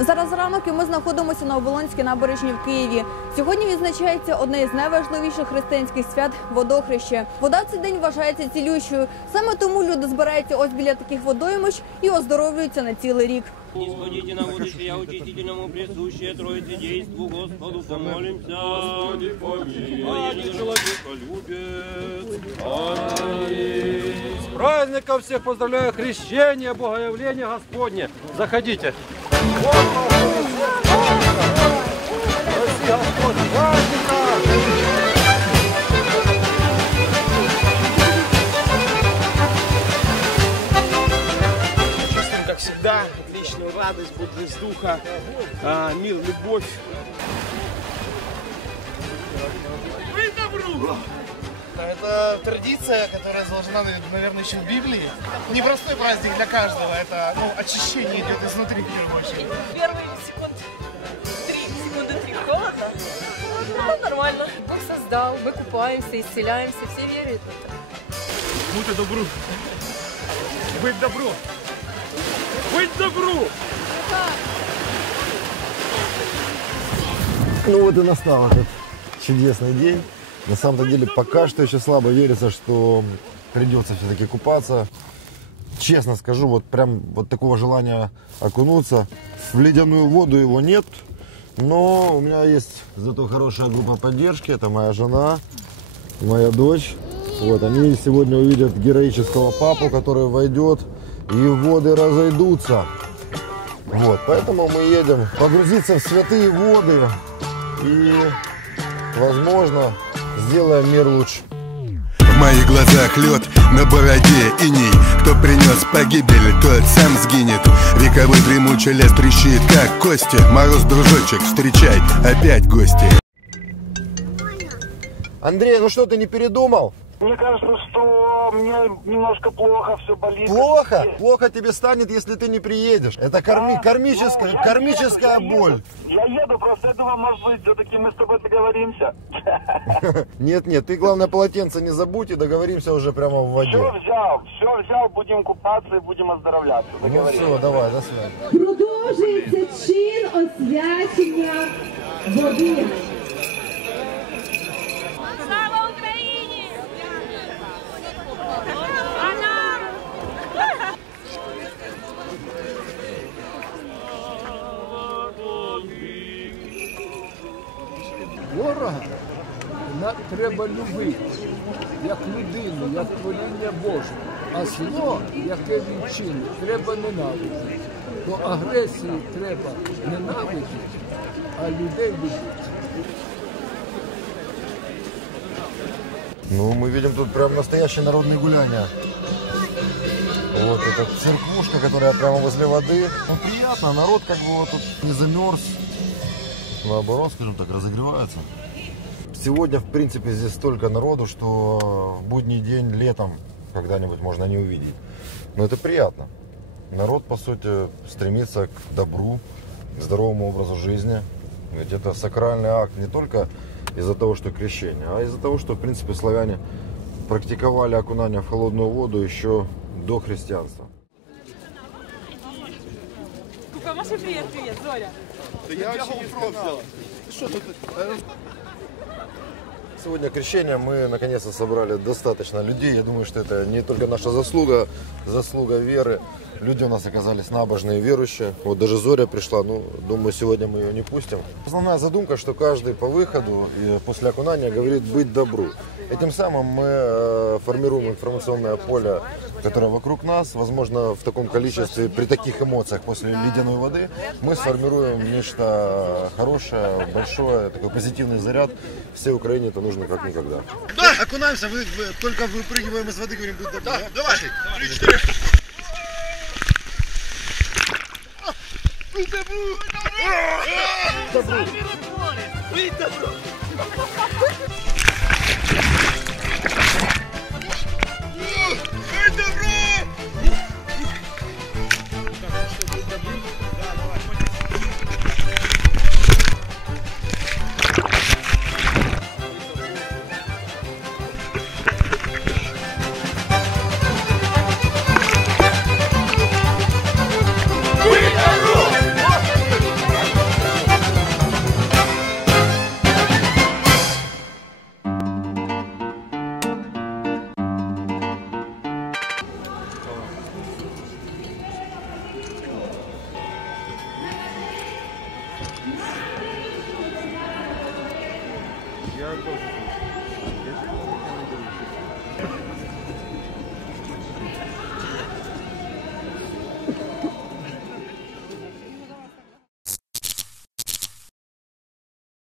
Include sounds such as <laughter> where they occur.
Зараз ранок і ми знаходимося на Оболонській набережні в Києві. Сьогодні відзначається одне із найважливіших християнських свят водохреще. Вода в цей день вважається цілющою. Саме тому люди збираються ось біля таких водоймищ і оздоровлюються на цілий рік. Не сходите на воду, я учительному присущее Троице действу Господу помолимся. Господи, помилуй. человеколюбец. Аминь. С праздником всех поздравляю! Крещение, Богоявление Господне! Заходите! Как всегда, вечную радость, бодрость духа, а, мир, любовь. Это традиция, которая заложена, наверное, еще в Библии. Непростой праздник для каждого. Это ну, очищение идет изнутри, в первую очередь. Первые секунд три, секунды три холодно. Ну, нормально. Бог создал, мы купаемся, исцеляемся, все верят в это. Будьте добру. Быть добру. Быть добру! Ну вот и настал этот чудесный день. На самом-то деле пока что еще слабо верится, что придется все-таки купаться. Честно скажу, вот прям вот такого желания окунуться в ледяную воду его нет. Но у меня есть зато хорошая группа поддержки. Это моя жена, моя дочь. Вот, они сегодня увидят героического папу, который войдет, и воды разойдутся. Вот, поэтому мы едем погрузиться в святые воды и, возможно, сделаем мир лучше. В моих глазах лед, на бороде иней Кто принес погибель, тот сам сгинет Вековой дремучий лес трещит, как кости Мороз, дружочек, встречай, опять гости Андрей, ну что, ты не передумал? Мне кажется, что мне немножко плохо, все болит. Плохо? Плохо тебе станет, если ты не приедешь. Это карми, Да, кармическая, ну, я кармическая еду, я боль. еду. Я еду, просто я думаю, может быть, все-таки мы с тобой договоримся. <laughs> Нет, нет, ты главное полотенце не забудь и договоримся уже прямо в воде. Все взял, все взял, будем купаться и будем оздоровляться. Ну все, давай, до свидания. Продовжується чин освячення води. Ворога на- треба любити, як людину, як творіння Боже. А зло, яке він чинить, треба ненавидіти. То агресії треба ненавидіти, а людей любити. Ну, мы видим тут прям настоящее народное гуляние. Вот эта церквушка, которая прямо возле воды. Ну, приятно, народ как бы вот тут не замерз. Наоборот, скажем так, разогревается. Сегодня, в принципе, здесь столько народу, что в будний день, летом, когда-нибудь можно не увидеть. Но это приятно. Народ, по сути, стремится к добру, к здоровому образу жизни. Ведь это сакральный акт не только из-за того, что крещение, а из-за того, что, в принципе, славяне практиковали окунание в холодную воду еще до христианства. Кука, Маша, привет, привет, Зоря. Сегодня крещение мы наконец-то собрали достаточно людей. Я думаю, что это не только наша заслуга, заслуга веры. Люди у нас оказались набожные, верующие. Вот даже Зоря пришла, ну, думаю, сегодня мы ее не пустим. Основная задумка, что каждый по выходу и после окунания говорит «быть добру». Этим самым мы э, формируем информационное поле, которое вокруг нас. Возможно, в таком количестве, при таких эмоциях после ледяной воды, мы сформируем нечто хорошее, большое, такой позитивный заряд. Всей Украине это нужно как никогда. Окунаемся, вы, только выпрыгиваем из воды, говорим, будь добры. Да, Давай! Tabù Tabù Oui, miracles.